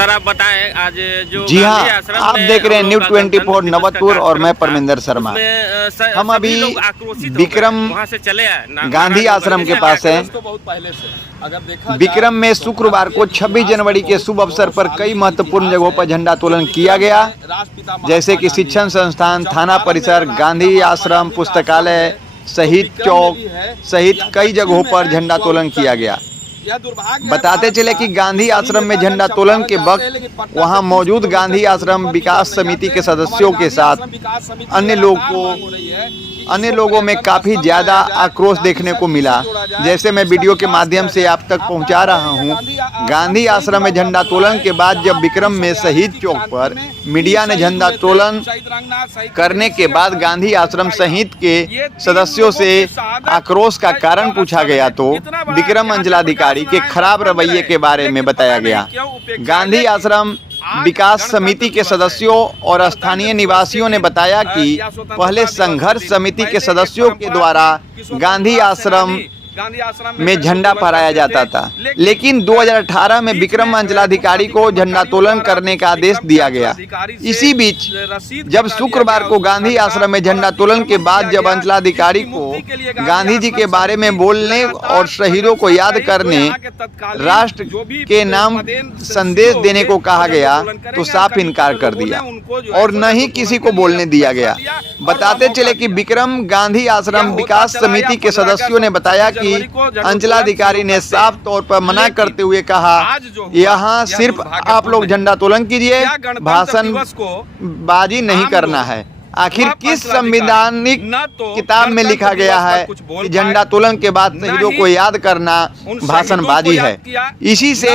Sir आप बताएं आज जो जी हाँ, आप देख रहे हैं न्यूज़ 24 नवतपुर और मैं परमिंदर शर्मा। हम अभी विक्रम गांधी आश्रम के पास हैं। विक्रम में शुक्रवार को 26 जनवरी के शुभ अवसर पर कई महत्वपूर्ण जगहों पर झंडोत्तोलन किया गया, जैसे कि शिक्षण संस्थान, थाना परिसर, गांधी आश्रम, पुस्तकालय, शहीद चौक सहित कई जगहों पर झंडोत्तोलन किया गया। बताते चले कि गांधी आश्रम में झंडोत्तोलन के वक्त वहां मौजूद गांधी आश्रम विकास समिति के सदस्यों के साथ अन्य लोगों में काफी ज्यादा आक्रोश देखने को मिला। जैसे मैं वीडियो के माध्यम से आप तक पहुंचा रहा हूं। गांधी आश्रम में झंडोत्तोलन के बाद जब विक्रम में शहीद चौक पर मीडिया ने झंडोत्तोलन करने के बाद गांधी आश्रम सहित के सदस्यों से आक्रोश का कारण पूछा गया तो विक्रम अंचलाधिकारी के खराब रवैये के बारे में बताया गया। गांधी आश्रम विकास समिति के सदस्यों और स्थानीय निवासियों ने बताया कि पहले संघर्ष समिति के सदस्यों के द्वारा गांधी आश्रम में झंडा फहराया जाता था, लेकिन 2018 में विक्रम अंचलाधिकारी को झंडोत्तोलन करने का आदेश दिया गया। इसी बीच जब शुक्रवार को गांधी आश्रम में झंडोत्तोलन के बाद जब अंचलाधिकारी को गांधी जी के बारे में बोलने और शहीदों को याद करने, राष्ट्र के नाम संदेश देने को कहा गया तो साफ इनकार कर दिया और न ही किसी को बोलने दिया गया। बताते चले कि विक्रम गांधी आश्रम विकास समिति के सदस्यों ने बताया कि अंचलाधिकारी ने साफ तौर पर मना करते हुए कहा, यहाँ सिर्फ आप लोग झंडोत्तोलन कीजिए, भाषण बाजी नहीं करना है। आखिर किस संवैधानिक किताब में लिखा गया है कि झंडोत्तोलन के बाद शहीदों को याद करना भाषणबाजी है? इसी से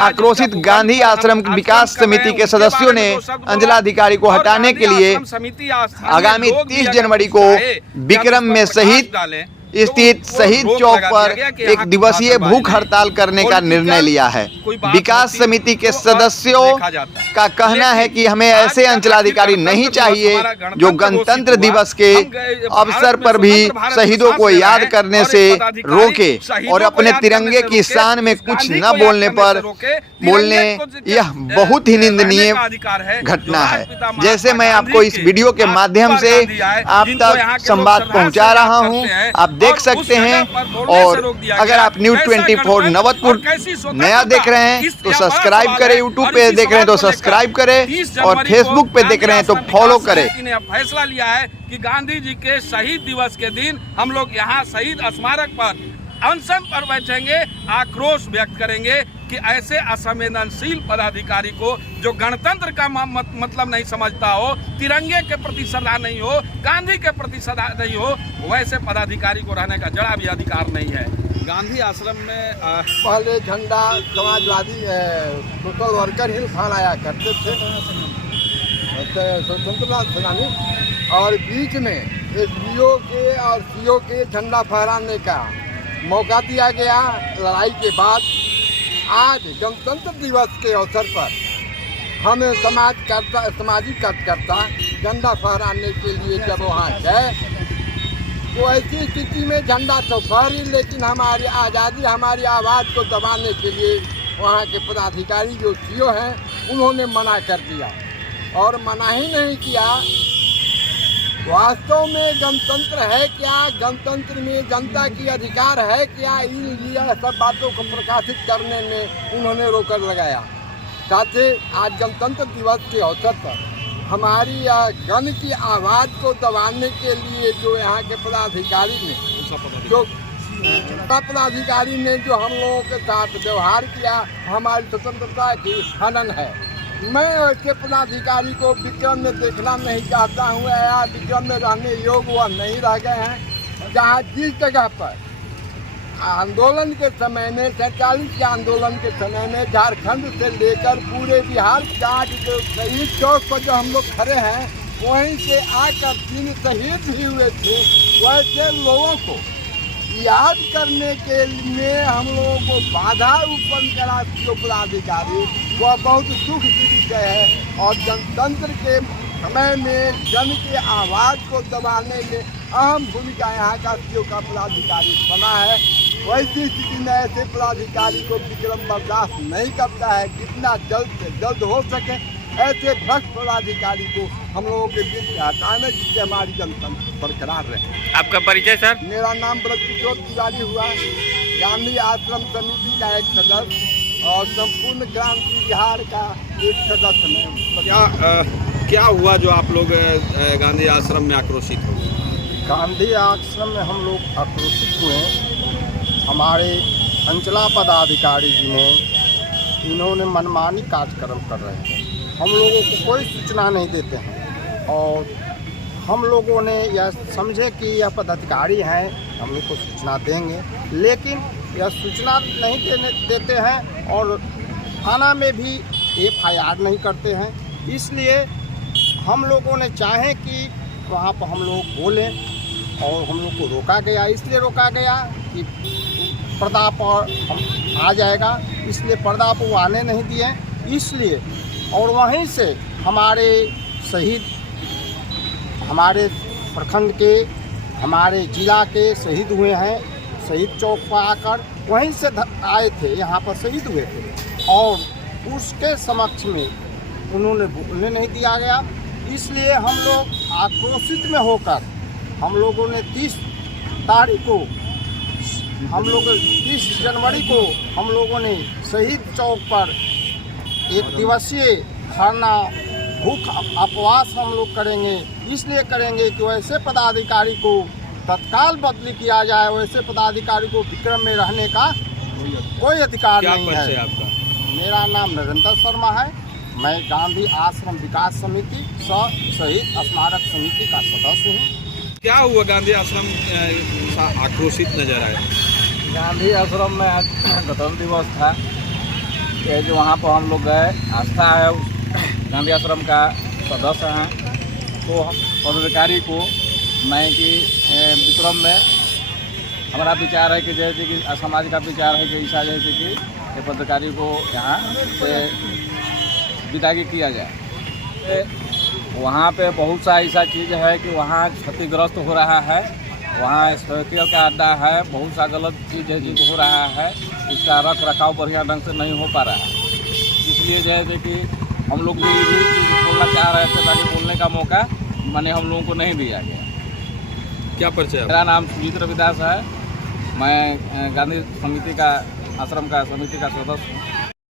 आक्रोशित गांधी आश्रम विकास समिति के सदस्यों ने अंचलाधिकारी को हटाने के लिए आगामी 30 जनवरी को विक्रम में स्थित शहीद चौक पर एक दिवसीय भूख हड़ताल करने का निर्णय लिया है। विकास समिति के सदस्यों का कहना है कि हमें ऐसे अंचलाधिकारी नहीं चाहिए जो गणतंत्र दिवस के अवसर पर भी शहीदों को याद करने से रोके और अपने तिरंगे की शान में कुछ न बोलने यह बहुत ही निंदनीय घटना है। जैसे मैं आपको इस वीडियो के माध्यम से आप तक संवाद पहुंचा रहा हूं, आप देख सकते हैं। और अगर आप न्यूज़ 24 नवतपुर नया देख रहे हैं तो सब्सक्राइब करें, यूट्यूब पे देख रहे हैं तो सब्सक्राइब करें और फेसबुक पे देख रहे हैं तो फॉलो करें। फैसला लिया है कि गांधी जी के शहीद दिवस के दिन हम लोग यहाँ शहीद स्मारक पर अनशन पर बैठेंगे, आक्रोश व्यक्त करेंगे कि ऐसे असंवेदनशील पदाधिकारी को जो गणतंत्र का मतलब नहीं समझता हो, तिरंगे के प्रति श्रद्धा नहीं हो, गांधी के प्रति श्रद्धा नहीं हो, वैसे पदाधिकारी को रहने का जरा भी अधिकार नहीं है। गांधी आश्रम में पहले झंडा समाजवादी सोशल वर्कर ही फहराया करते थे, स्वतंत्रता सेनानी, और बीच में एसडीओ के और सीओ के झंडा फहराने का मौका दिया गया। लड़ाई के बाद आज गणतंत्र दिवस के अवसर पर हम सामाजिक कार्यकर्ता झंडा फहराने के लिए जब वहाँ गए तो ऐसी स्थिति में झंडा तो फहरी, लेकिन हमारी आज़ादी, हमारी आवाज़ को दबाने के लिए वहाँ के पदाधिकारी जो सीओ हैं उन्होंने मना कर दिया। और मना ही नहीं किया, वास्तव में गणतंत्र है क्या, गणतंत्र में जनता की अधिकार है क्या, इन सब बातों को प्रकाशित करने में उन्होंने रोक लगाया। साथ ही आज गणतंत्र दिवस के अवसर पर हमारी गण की आवाज़ को दबाने के लिए जो यहाँ के पदाधिकारी ने जो हम लोगों के साथ व्यवहार किया, हमारी स्वतंत्रता की हनन है। मैं ऐसे पदाधिकारी को विक्रम में देखना नहीं चाहता हूँ या विक्रम में रहने योग्य वह नहीं रह गए हैं। जहाँ जिस जगह पर आंदोलन के समय में 47 के आंदोलन के समय में झारखंड से लेकर पूरे बिहार का जो शहीद चौक पर जो हम लोग खड़े हैं वहीं से आकर 3 शहीद भी हुए थे, वैसे लोगों को याद करने के लिए हम लोगों को बाधा उत्पन्न करा जो पदाधिकारी, वह बहुत दुख की विषय है। और जनतंत्र के समय में जन के आवाज़ को दबाने में अहम भूमिका यहाँ का सीओ का पदाधिकारी बना है। वैसी स्थिति में ऐसे पदाधिकारी को विक्रम बर्दाश्त नहीं करता है। जितना जल्द से जल्द हो सके ऐसे भ्रष्ट पदाधिकारी को हम लोगों के बीच से हटाने, जिससे हमारी जनतंत्र बरकरार रहे। आपका परिचय सर? मेरा नाम ब्रजकिशोर तिवारी हुआ, गांधी आश्रम समिति का एक सदस्य और संपूर्ण क्रांति बिहार का एक सदस्य मैं। क्या हुआ जो आप लोग गांधी आश्रम में आक्रोशित हो? गांधी आश्रम में हम लोग आक्रोशित हुए। हमारे अंचला पदाधिकारी जी ने इन्होंने मनमानी कार्यक्रम कर रहे हैं, हम लोगों को कोई सूचना नहीं देते हैं और हम लोगों ने यह समझे कि यह पदाधिकारी हैं, हम लोग को सूचना देंगे, लेकिन यह सूचना नहीं देते हैं और थाना में भी FIR नहीं करते हैं। इसलिए हम लोगों ने चाहे कि वहाँ पर हम लोग बोलें और हम लोग को रोका गया। इसलिए रोका गया कि पर्दा पर हम आ जाएगा, इसलिए पर्दा पर वो आने नहीं दिए। इसलिए और वहीं से हमारे शहीद, हमारे प्रखंड के, हमारे जिला के शहीद हुए हैं, शहीद चौक पर आकर वहीं से आए थे, यहाँ पर शहीद हुए थे और उसके समक्ष में उन्होंने बोलने नहीं दिया गया। इसलिए हम लोग आक्रोशित में होकर हम लोगों ने 30 तारीख को, हम लोग 30 जनवरी को हम लोगों ने शहीद चौक पर 1 दिवसीय धरना, भूख उपवास हम लोग करेंगे। इसलिए करेंगे कि वैसे पदाधिकारी को तत्काल बदली किया जाए, वैसे पदाधिकारी को विक्रम में रहने का कोई अधिकार नहीं है। क्या आपका? मेरा नाम नरेंद्र शर्मा है, मैं गांधी आश्रम विकास समिति शहीद स्मारक समिति का सदस्य हूँ। क्या हुआ गांधी आश्रम आक्रोशित नजर आया? गांधी आश्रम में आज गणतंत्र दिवस था, ये जो वहाँ पर हम लोग गए, आस्था है गांधी आश्रम का सदस्य हैं, तो पदाधिकारी को मैं कि विक्रम में हमारा विचार है कि जैसे कि समाज का विचार है कि ऐसा जैसे कि पदाधिकारी को यहाँ से विदाई किया जाए। वहाँ पे बहुत सा ऐसा चीज़ है कि वहाँ क्षतिग्रस्त हो रहा है, वहाँ स्पेशल का अड्डा है, बहुत सा गलत चीज़ है जो हो रहा है, इसका रख रखाव बढ़िया ढंग से नहीं हो पा रहा है। इसलिए जैसे कि हम लोग भी चीज़ बोलना चाह रहे थे, ताकि बोलने का मौका माने हम लोगों को नहीं दिया गया। क्या परिचय? मेरा नाम सुजीत रविदास है, मैं गांधी समिति का आश्रम का समिति का सदस्य हूँ।